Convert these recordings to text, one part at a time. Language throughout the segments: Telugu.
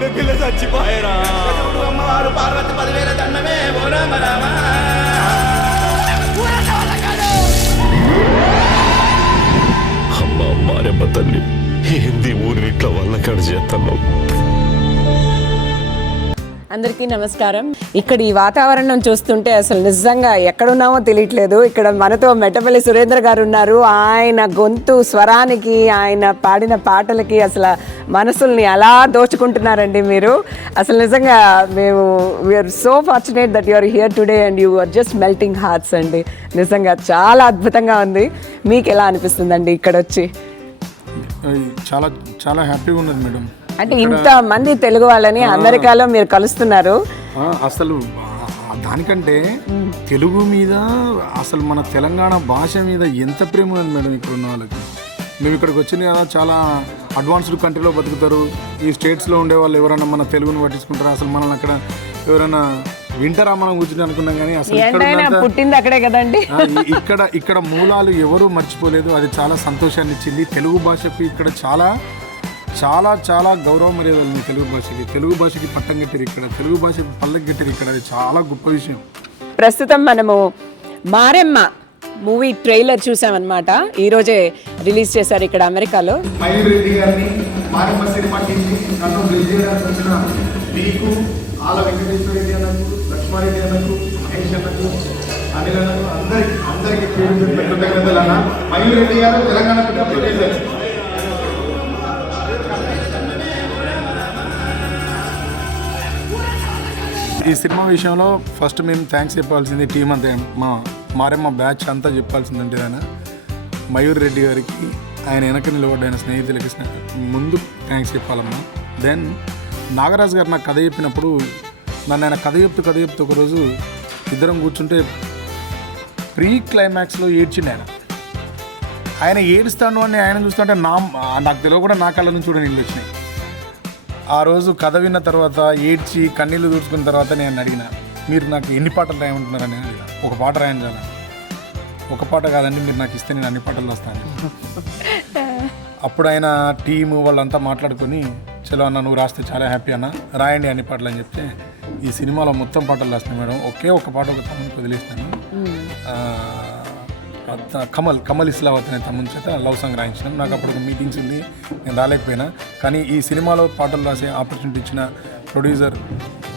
చచ్చిపోయారా అమ్మవారు పార్వతి 10,000 దండమే అమ్మ మారెమ్మ తల్లి ఏంది ఊరిని ఇట్లా వల్లకాడు చేస్తున్నావు. అందరికీ నమస్కారం. ఇక్కడ ఈ వాతావరణం చూస్తుంటే అసలు నిజంగా ఎక్కడున్నామో తెలియట్లేదు. ఇక్కడ మనతో మెట్టపల్లి సురేంద్ర గారు ఉన్నారు. ఆయన గొంతు స్వరానికి, ఆయన పాడిన పాటలకి అసలు మనసుల్ని అలా దోచుకుంటున్నారండి మీరు. అసలు నిజంగా మేము we are so fortunate that you are here today and you are just melting hearts అండి. నిజంగా చాలా అద్భుతంగా ఉంది. మీకు ఎలా అనిపిస్తుందండి ఇక్కడ వచ్చి? చాలా చాలా హ్యాపీగా ఉన్నది మేడం. అంటే ఇంత మంది తెలుగు వాళ్ళని అమెరికాలో మీరు కలుస్తున్నారు. అసలు దానికంటే తెలుగు మీద అసలు మన తెలంగాణ భాష మీద ఎంత ప్రేమ ఉంది మేడం ఇక్కడ ఉన్న వాళ్ళకి. మేము ఇక్కడికి వచ్చింది కదా, చాలా అడ్వాన్స్డ్ కంట్రీలో బతుకుతారు. ఈ స్టేట్స్లో ఉండే వాళ్ళు ఎవరైనా మన తెలుగుని పట్టించుకుంటారు? అసలు మనల్ని అక్కడ ఎవరైనా వింటారా మనం కూర్చుని అనుకున్నాం. కానీ అసలు పుట్టింది అక్కడే కదండి. ఇక్కడ మూలాలు ఎవరు మర్చిపోలేదు. అది చాలా సంతోషాన్ని ఇచ్చింది. తెలుగు భాషకు ఇక్కడ చాలా చాలా చాలా గౌరవం మర్యాదలు తెలుగు భాషకి పట్టం కట్టారు ఇక్కడ, తెలుగు భాషకి పల్లకి కట్టారు ఇక్కడ. అది చాలా గొప్ప విషయం. ప్రస్తుతం మనము మారెమ్మ మూవీ ట్రైలర్ చూసామన్నమాట. ఈరోజే రిలీజ్ చేశారు ఇక్కడ అమెరికాలో. మయూర్ రెడ్డి గారిని మారెమ్మ సినిమా టీంని నన్ను విజయడానికి వచ్చిన మీకు, ఆల వెంకటేశ్వర రెడ్డి అన్నకు, లక్ష్మారెడ్డి అన్నకు, మహేష్ అన్నకు, అనిల్ అన్నకు, అందరికీ కృతజ్ఞతలు అన్న. మయూర్ రెడ్డి గారు తెలంగాణ ప్రొడ్యూసర్. ఈ సినిమా విషయంలో ఫస్ట్ మేము థ్యాంక్స్ చెప్పాల్సింది టీం అంతా, మా మారెమ్మ బ్యాచ్ అంతా చెప్పాల్సిందంటే ఆయన మయూర్ రెడ్డి గారికి, ఆయన వెనక నిలబడ్డ ఆయన స్నేహితులకి ముందు థ్యాంక్స్ చెప్పాలమ్మా. దెన్ నాగరాజు గారు నాకు కథ చెప్పినప్పుడు నన్ను ఆయన కథ చెప్తూ ఒకరోజు ఇద్దరం కూర్చుంటే ప్రీ క్లైమాక్స్లో ఏడ్చిండు ఆయన ఏడుస్తాను అని ఆయన చూస్తుంటే నాకు తెలియకుండా నా కళ్ళ నుంచి కూడా నీళ్ళు వచ్చినాయి. ఆ రోజు కథ విన్న తర్వాత ఏడ్చి కన్నీళ్ళు దూర్చుకున్న తర్వాత నేను అడిగిన, మీరు నాకు ఎన్ని పాటలు రాయమంటున్నారని అడిగిన. ఒక పాట రాయను చాలా. ఒక పాట కాదండి, మీరు నాకు ఇస్తే నేను అన్ని పాటలు వస్తాను. అప్పుడు ఆయన టీము వాళ్ళంతా మాట్లాడుకొని, చలో అన్న నువ్వు రాస్తే చాలా హ్యాపీ అన్న, రాయండి అన్ని పాటలు అని చెప్తే ఈ సినిమాలో మొత్తం పాటలు రాస్తున్నాను మేడం. ఒకే ఒక పాట ఒక తమ్మునికి వదిలేస్తాను. కమల్ ఇస్లావత్ అనే తమ్ముని చేత లవ్ సాంగ్ రాయించినాం. నాకు అప్పుడు ఒక మీటింగ్స్ ఉంది, నేను రాలేకపోయినా. కానీ ఈ సినిమాలో పాటలు రాసే ఆపర్చునిటీ ఇచ్చిన ప్రొడ్యూసర్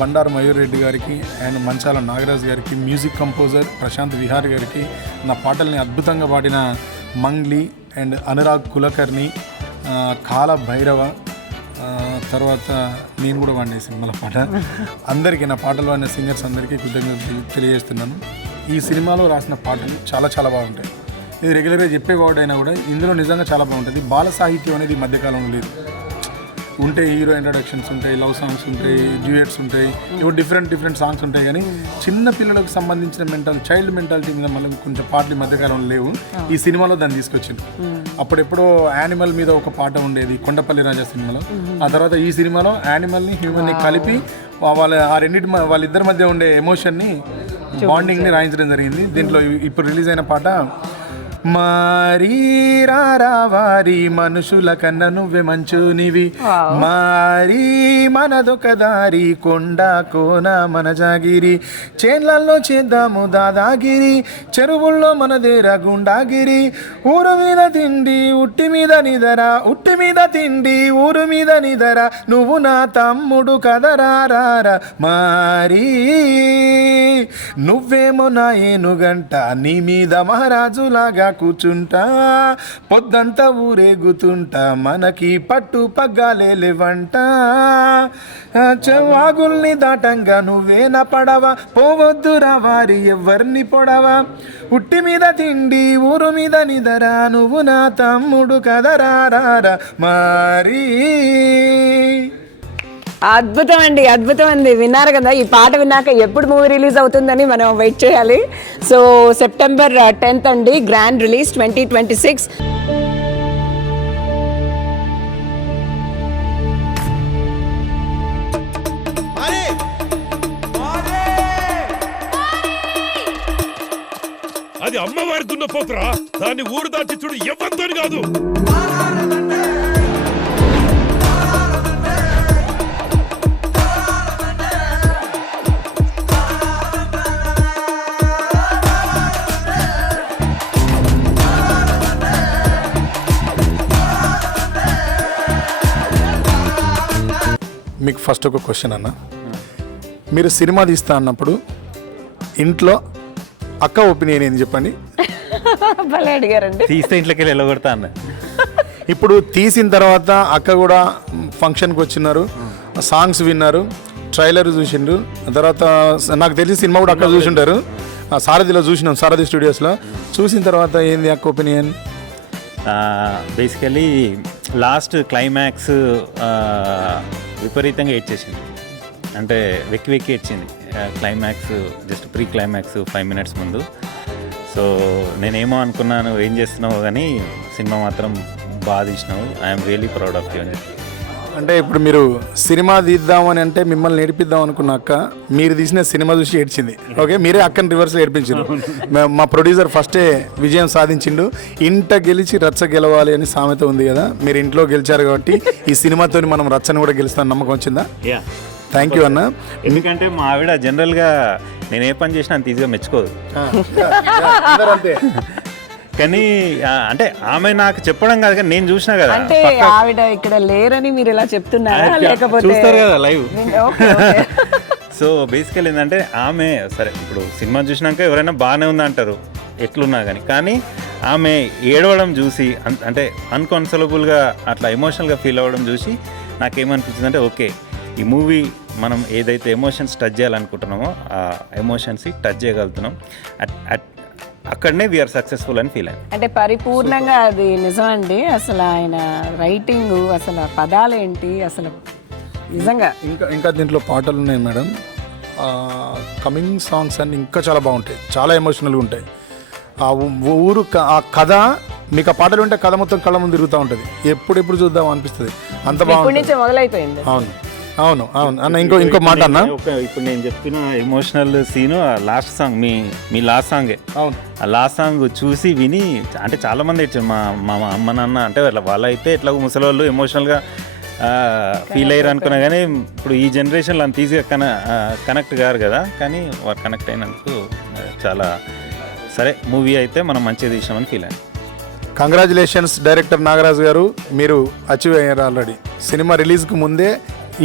బండారు మయూర్ రెడ్డి గారికి అండ్ మంచాల నాగరాజ్ గారికి, మ్యూజిక్ కంపోజర్ ప్రశాంత్ విహార్ గారికి, నా పాటల్ని అద్భుతంగా పాడిన మంగ్లీ అండ్ అనురాగ్ కులకర్ణి, కాల భైరవ, తర్వాత నేను కూడా వాడిన సినిమాల పాట, అందరికీ నా పాటలు వాడిన సింగర్స్ అందరికీ కృతజ్ఞతలు తెలియజేస్తున్నాను. ఈ సినిమాలో రాసిన పాటలు చాలా చాలా బాగుంటాయి. ఇది రెగ్యులర్గా చెప్పే వర్డ్ అయినా కూడా ఇందులో నిజంగా చాలా బాగుంటుంది. బాల సాహిత్యం అనేది ఈ మధ్యకాలంలో లేదు. ఉంటాయి హీరో ఇంట్రడక్షన్స్ ఉంటాయి, లవ్ సాంగ్స్ ఉంటాయి, డ్యూయట్స్ ఉంటాయి, ఇవి డిఫరెంట్ సాంగ్స్ ఉంటాయి. కానీ చిన్న పిల్లలకు సంబంధించిన చైల్డ్ మెంటాలిటీ మీద మళ్ళీ కొంచెం పాటలు మధ్యకాలంలో లేవు. ఈ సినిమాలో దాన్ని తీసుకొచ్చింది. అప్పుడెప్పుడో యానిమల్ మీద ఒక పాట ఉండేది కొండపల్లి రాజా సినిమాలో. ఆ తర్వాత ఈ సినిమాలో యానిమల్ని హ్యూమన్ని కలిపి వాళ్ళిద్దరి మధ్య ఉండే ఎమోషన్ని, బాండింగ్ని రాయించడం జరిగింది. దీంట్లో ఇప్పుడు రిలీజ్ అయిన పాట మారీ రావారి మనుషుల కన్న నువ్వే మంచునివి, మారీ మనదొక దారి కొండ కోన మన జాగిరి, చేన్లల్లో చేద్దాము దాదాగిరి, చెరువుల్లో మనదేరా గుండాగిరి, ఊరు మీద తిండి ఉట్టి మీద నిదరా, ఉట్టి మీద తిండి ఊరు మీద నిదరా, నువ్వు నా తమ్ముడు కదరా రారా మారీ, నువ్వేమో నా ఏనుగంట నీ మీద మహారాజులాగా కూర్చుంటా, పొద్దంతా ఊరేగుతుంటా మనకి పట్టు పగ్గాలే లేవంట, చెవాగుల్ని దాటంగా నువ్వే నా పడవ, పోవద్దురా వారి ఎవరిని పొడవా, ఉట్టి మీద తిండి ఊరు మీద నిదరా, నువ్వు నా తమ్ముడు కదరా రారా మారీ. అద్భుతం అండి, అద్భుతం అండి. విన్నారు కదా, ఈ పాట విన్నాక ఎప్పుడు మూవీ రిలీజ్ అవుతుందని మనం వెయిట్ చేయాలి. సో సెప్టెంబర్ 10th అండి గ్రాండ్ రిలీజ్ 2026. అది అమ్మవారి దున్నపోతురా, దాన్ని ఊరు దాటి చూడు ఎవ్వరితో కాదు. మీకు ఫస్ట్ ఒక క్వశ్చన్ అన్న. మీరు సినిమా తీస్తా అన్నప్పుడు ఇంట్లో అక్క ఒపీనియన్ ఏంది చెప్పండి. భలే అడిగారండి. తీస్తే ఇంట్లోకి వెళ్ళి వెళ్ళగొడతా అన్న. ఇప్పుడు తీసిన తర్వాత అక్క కూడా ఫంక్షన్కి వచ్చినారు, సాంగ్స్ విన్నారు, ట్రైలర్ చూసిండ్రు, తర్వాత నాకు తెలిసి సినిమా కూడా అక్కడ చూసింటారు. సారథిలో చూసినాం, సారథి స్టూడియోస్లో. చూసిన తర్వాత ఏంది అక్క ఒపీనియన్? బేసికలీ లాస్ట్ క్లైమాక్స్ విపరీతంగా ఏడ్చేసింది, అంటే వెక్కి వెక్కి ఏడ్చింది. Climax just pre climax 5 minutes ముందు. సో నేనేమో అనుకున్నాను ఏం చేస్తున్నావు, కానీ సినిమా మాత్రం బాగా తీసినావు, I'm really proud of you అని చెప్పి. అంటే ఇప్పుడు మీరు సినిమా తీద్దామని అంటే మిమ్మల్ని ఏడిపిద్దాం అనుకున్న అక్క మీరు తీసిన సినిమా చూసి ఏడ్చింది. ఓకే, మీరే అక్కని రివర్స్లో ఏడిపించారు. మా ప్రొడ్యూసర్ ఫస్టే విజయం సాధించిండు. ఇంట గెలిచి రచ్చ గెలవాలి అని సామెత ఉంది కదా, మీరు ఇంట్లో గెలిచారు కాబట్టి ఈ సినిమాతో మనం రచ్చని కూడా గెలుస్తాను నమ్మకం వచ్చిందా? థ్యాంక్ యూ అన్న. ఎందుకంటే మా ఆవిడ జనరల్గా నేను ఏ పని చేసినా అంత ఈజీగా మెచ్చుకోదు. కానీ అంటే ఆమె నాకు చెప్పడం కాదు, కానీ నేను చూసినా కదా. అంటే ఆవిడ ఇక్కడ లేరని మీరు ఇలా చెప్తున్నారా, లేకపోతే చూస్తారు కదా లైవ్. Okay, okay. సో బేసికల్ ఏంటంటే ఆమె సరే ఇప్పుడు సినిమా చూసినాక ఎవరైనా బాగానే ఉంది అంటారు ఎట్లున్నా కానీ ఆమె ఏడవడం చూసి అంటే అన్కన్సలబుల్గా అట్లా ఎమోషనల్గా ఫీల్ అవ్వడం చూసి నాకేమనిపించింది అంటే ఓకే, ఈ మూవీ మనం ఏదైతే ఎమోషన్స్ టచ్ చేయాలనుకుంటున్నామో ఆ ఎమోషన్స్ టచ్ చేయగలుగుతున్నాం, అక్కడనే వీఆర్ సక్సెస్ఫుల్ అని ఫీల్ అయ్యాం. అంటే పరిపూర్ణంగా అది నిజమండి. అసలు ఆయన రైటింగ్, అసలు పదాలేంటి, అసలు నిజంగా ఇంకా దీంట్లో పాటలు ఉన్నాయి మేడం. కమింగ్ సాంగ్స్ అన్ని ఇంకా చాలా బాగుంటాయి, చాలా ఎమోషనల్గా ఉంటాయి. ఆ ఊరు ఆ కథ, మీకు ఆ పాటలు ఉంటే కథ మొత్తం కళ్ళ ముందు తిరుగుతూ ఉంటుంది, ఎప్పుడెప్పుడు చూద్దాం అనిపిస్తుంది, అంత బాగుంటుంది. మొదలైపోయింది. అవును అవును అవును అన్న. ఇంకో మాట అన్న, ఇప్పుడు నేను చెప్పిన ఎమోషనల్ సీను లాస్ట్ సాంగ్, మీ లాస్ట్ సాంగే. అవును, ఆ లాస్ట్ సాంగ్ చూసి విని అంటే చాలా మంది ఇచ్చారు. మా అమ్మ నాన్న అంటే వాళ్ళైతే ఎట్లా ముసలి వాళ్ళు ఎమోషనల్గా ఫీల్ అయ్యారు అనుకున్నా, కానీ ఇప్పుడు ఈ జనరేషన్లో అంత ఈజీగా కనెక్ట్ గారు కదా, కానీ వారు కనెక్ట్ అయినందుకు చాలా సరే మూవీ అయితే మనం మంచిగా తీసినామని ఫీల్ అయ్యాను. కంగ్రాచులేషన్స్ డైరెక్టర్ నాగరాజు గారు, మీరు అచీవ్ అయ్యారు ఆల్రెడీ. సినిమా రిలీజ్కి ముందే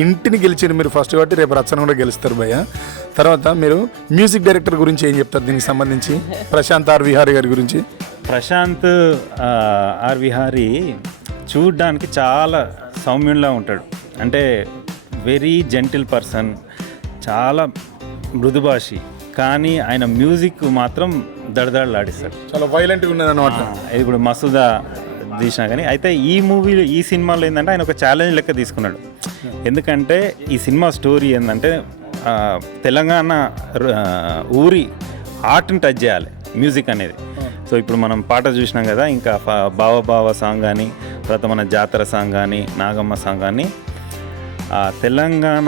ఇంటిని గెలిచారు మీరు ఫస్ట్, కాబట్టి రేపు రచ్చన కూడా గెలుస్తారు భయ్య. తర్వాత మీరు మ్యూజిక్ డైరెక్టర్ గురించి ఏం చెప్తారు దీనికి సంబంధించి? ప్రశాంత్ ఆర్ విహారీ గారి గురించి. ప్రశాంత్ ఆర్ విహారీ చూడ్డానికి చాలా సౌమ్యంలా ఉంటాడు, అంటే వెరీ జెంటిల్ పర్సన్, చాలా మృదుభాషి, కానీ ఆయన మ్యూజిక్ మాత్రం దడదడలాడిస్తాడు, చాలా వైలెంట్గా ఉన్నది అనమాట. ఇప్పుడు మసూదా తీసినా కానీ అయితే ఈ సినిమాలో ఏంటంటే ఆయన ఒక ఛాలెంజ్ లెక్క తీసుకున్నాడు. ఎందుకంటే ఈ సినిమా స్టోరీ ఏంటంటే తెలంగాణ ఊరి ఆర్ట్ని టచ్ చేయాలి మ్యూజిక్ అనేది. సో ఇప్పుడు మనం పాట చూసినాం కదా, ఇంకా బావ సాంగ్ కానీ, తర్వాత మన జాతర సాంగ్ కానీ, నాగమ్మ సాంగ్ కానీ, తెలంగాణ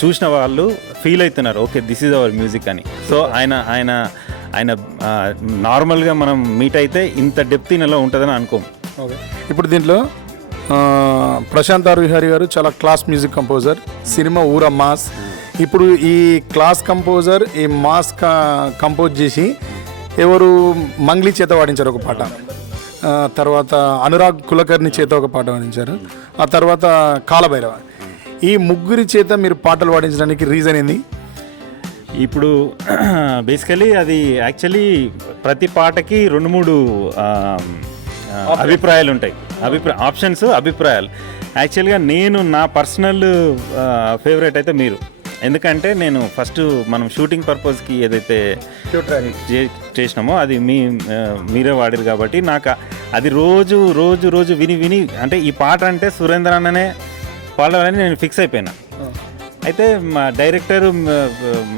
చూసిన వాళ్ళు ఫీల్ అవుతున్నారు okay this is our music అని. సో ఆయన నార్మల్గా మనం మీట్ అయితే ఇంత డెప్త్ ఇన్లో ఉంటుందని అనుకోము. ఇప్పుడు దీంట్లో ప్రశాంత్ ఆర్ విహారీ గారు చాలా క్లాస్ మ్యూజిక్ కంపోజర్, సినిమా ఊర మాస్. ఇప్పుడు ఈ క్లాస్ కంపోజర్ ఈ మాస్ కంపోజ్ చేసి ఎవరు మంగ్లీ చేత వాడించారు ఒక పాట, తర్వాత అనురాగ్ కులకర్ణి చేత ఒక పాట వాడించారు, ఆ తర్వాత కాలభైరవ. ఈ ముగ్గురి చేత మీరు పాటలు పాడించడానికి రీజన్ ఏంది? ఇప్పుడు బేసికలీ అది యాక్చువల్లీ ప్రతి పాటకి 2-3 అభిప్రాయాలు ఉంటాయి, ఆప్షన్స్, అభిప్రాయాలు. యాక్చువల్గా నేను నా పర్సనల్ ఫేవరెట్ అయితే మీరు, ఎందుకంటే నేను ఫస్ట్ మనం షూటింగ్ పర్పస్కి ఏదైతే చేసినామో అది మీరే వాడారు కాబట్టి నాకు అది రోజు రోజు రోజు విని అంటే ఈ పాట అంటే సురేంద్ర అన్ననే పాడాలని నేను ఫిక్స్ అయిపోయినా. అయితే మా డైరెక్టర్,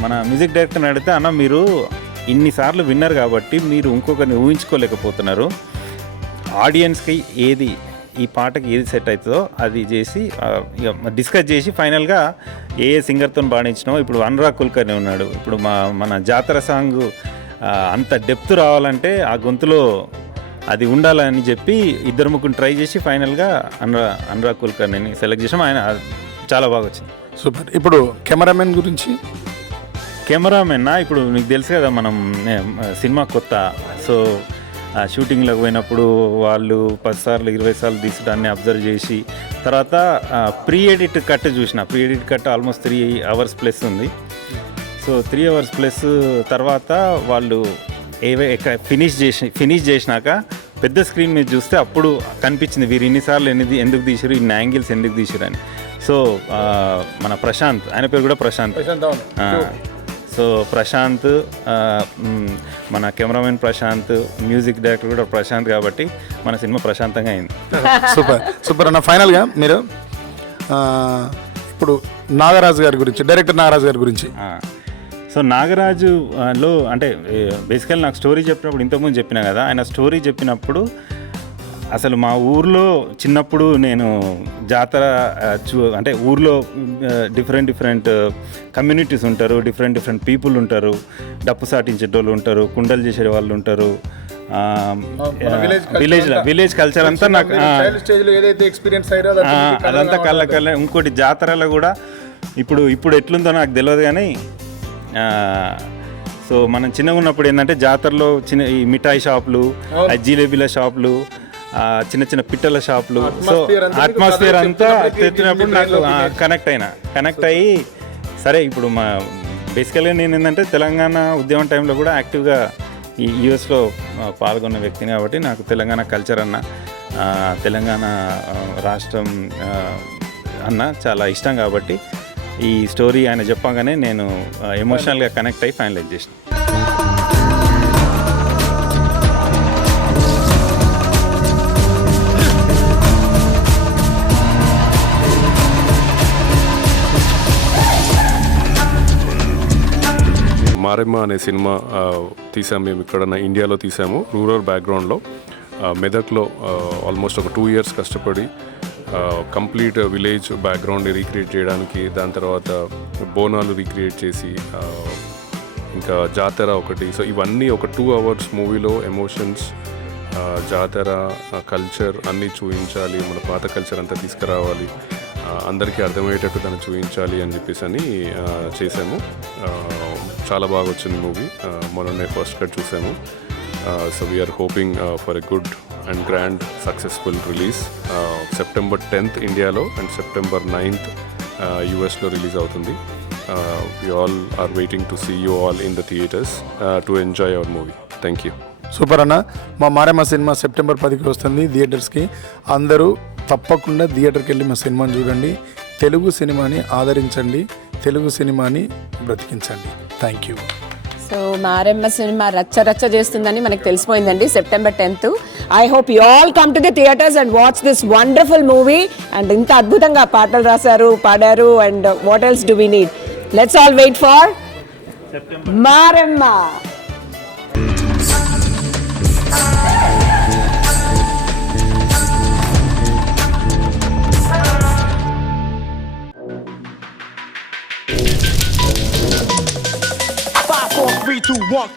మన మ్యూజిక్ డైరెక్టర్ని అడిగితే అన్న మీరు ఇన్నిసార్లు విన్నారు కాబట్టి మీరు ఇంకొకరిని ఊహించుకోలేకపోతున్నారు, ఆడియన్స్కి ఏది ఈ పాటకి ఏది సెట్ అవుతుందో అది చేసి డిస్కస్ చేసి ఫైనల్గా ఏ సింగర్తో పాడించినామో. ఇప్పుడు అనురాగ్ కుల్కర్ణి ఉన్నాడు, ఇప్పుడు మన జాతర సాంగ్ అంత డెప్త్ రావాలంటే ఆ గొంతులో అది ఉండాలని చెప్పి 2-3 ట్రై చేసి ఫైనల్గా అనురాగ్ కుల్కర్ణిని సెలెక్ట్ చేసాం. ఆయన చాలా బాగా వచ్చింది. సూపర్. ఇప్పుడు కెమెరామెన్ గురించి? కెమెరామెన్నా ఇప్పుడు మీకు తెలుసు కదా మనం సినిమా కొత్త, సో షూటింగ్లోకి పోయినప్పుడు వాళ్ళు 10 సార్లు 20 సార్లు తీసడాన్ని అబ్జర్వ్ చేసి తర్వాత ప్రీ ఎడిట్ కట్ చూసిన. Pre edit cut almost 3 hours plus ఉంది. సో 3 hours ప్లస్ తర్వాత వాళ్ళు ఫినిష్ చేసినాక పెద్ద స్క్రీన్ మీద చూస్తే అప్పుడు కనిపించింది వీరు ఇన్నిసార్లు ఎందుకు తీసారు, ఇన్ని యాంగిల్స్ ఎందుకు తీసారు అని. సో మన ప్రశాంత్, ఆయన పేరు కూడా ప్రశాంత్. సో ప్రశాంత్, మన కెమెరామెన్ ప్రశాంత్, మ్యూజిక్ డైరెక్టర్ కూడా ప్రశాంత్, కాబట్టి మన సినిమా ప్రశాంతంగా అయింది. సూపర్ అన్న. ఫైనల్గా మీరు ఇప్పుడు నాగరాజు గారి గురించి, డైరెక్టర్ నాగరాజు గారి గురించి. సో నాగరాజులో అంటే బేసికల్ నాకు స్టోరీ చెప్పినప్పుడు ఇంతకుముందు చెప్పినా కదా, ఆయన స్టోరీ చెప్పినప్పుడు అసలు మా ఊర్లో చిన్నప్పుడు నేను జాతర అంటే ఊర్లో డిఫరెంట్ కమ్యూనిటీస్ ఉంటారు, డిఫరెంట్ పీపుల్ ఉంటారు, డప్పు సాటించేటోళ్ళు ఉంటారు, కుండలు చేసే వాళ్ళు ఉంటారు, విలేజ్ కల్చర్ అంతా నాకు అదంతా కళ్ళ. ఇంకోటి జాతరలో కూడా ఇప్పుడు ఎట్లుందో నాకు తెలియదు కానీ, సో మనం చిన్నగా ఉన్నప్పుడు ఏంటంటే జాతరలో ఈ మిఠాయి షాపులు, జిలేబీల షాపులు, చిన్న పిట్టల షాపులు, సో అట్మాస్ఫియర్ అంతా తెచ్చినప్పుడు నాకు కనెక్ట్ అయ్యి సరే ఇప్పుడు మా బేసికల్గా నేను ఏంటంటే తెలంగాణ ఉద్యమం టైంలో కూడా యాక్టివ్గా ఈ యూఎస్లో పాల్గొన్న వ్యక్తిని కాబట్టి నాకు తెలంగాణ కల్చర్ అన్న, తెలంగాణ రాష్ట్రం అన్న చాలా ఇష్టం కాబట్టి ఈ స్టోరీ ఆయన చెప్పగానే నేను ఎమోషనల్గా కనెక్ట్ అయ్యి ఫైనలైజ్ చేసిన. మారెమ్మ అనే సినిమా తీసాము మేము. ఇక్కడ ఇండియాలో తీసాము, రూరల్ బ్యాక్గ్రౌండ్లో, మెదక్లో ఆల్మోస్ట్ ఒక 2 years కష్టపడి కంప్లీట్ విలేజ్ బ్యాక్గ్రౌండ్ని రీక్రియేట్ చేయడానికి, దాని తర్వాత బోనాలు రీక్రియేట్ చేసి, ఇంకా జాతర ఒకటి. సో ఇవన్నీ ఒక 2 hours మూవీలో ఎమోషన్స్, జాతర, కల్చర్ అన్నీ చూపించాలి, మన పాత కల్చర్ అంతా తీసుకురావాలి, అందరికీ అర్థమయ్యేటట్టు దాన్ని చూపించాలి అని చెప్పేసి అని చేసాము. చాలా బాగా వచ్చింది మూవీ. మొన్ననే ఫస్ట్ కట్ చూసాము. So we are hoping for a good and grand successful release. September 10th ఇండియాలో అండ్ September 9th యూఎస్లో రిలీజ్ అవుతుంది. We all are waiting to see you all in the theatres to enjoy our movie. Thank you. Super అన్న. మా మారెమ్మ సినిమా September 10కి వస్తుంది థియేటర్స్కి. అందరూ తప్పకుండా థియేటర్కి వెళ్ళి మా సినిమాని చూడండి. తెలుగు సినిమాని ఆదరించండి, తెలుగు సినిమాని బ్రతికించండి. Thank you. So Maremma cinema రచ్చ చేస్తుందని మనకు తెలిసిపోయిందండి. September 10th. I hope you all come to the theatres and watch this wonderful movie. And ఇంత అద్భుతంగా పాటలు రాశారు, పాడారు. And what else do we need? Let's all wait for Maremma. Three, two, one.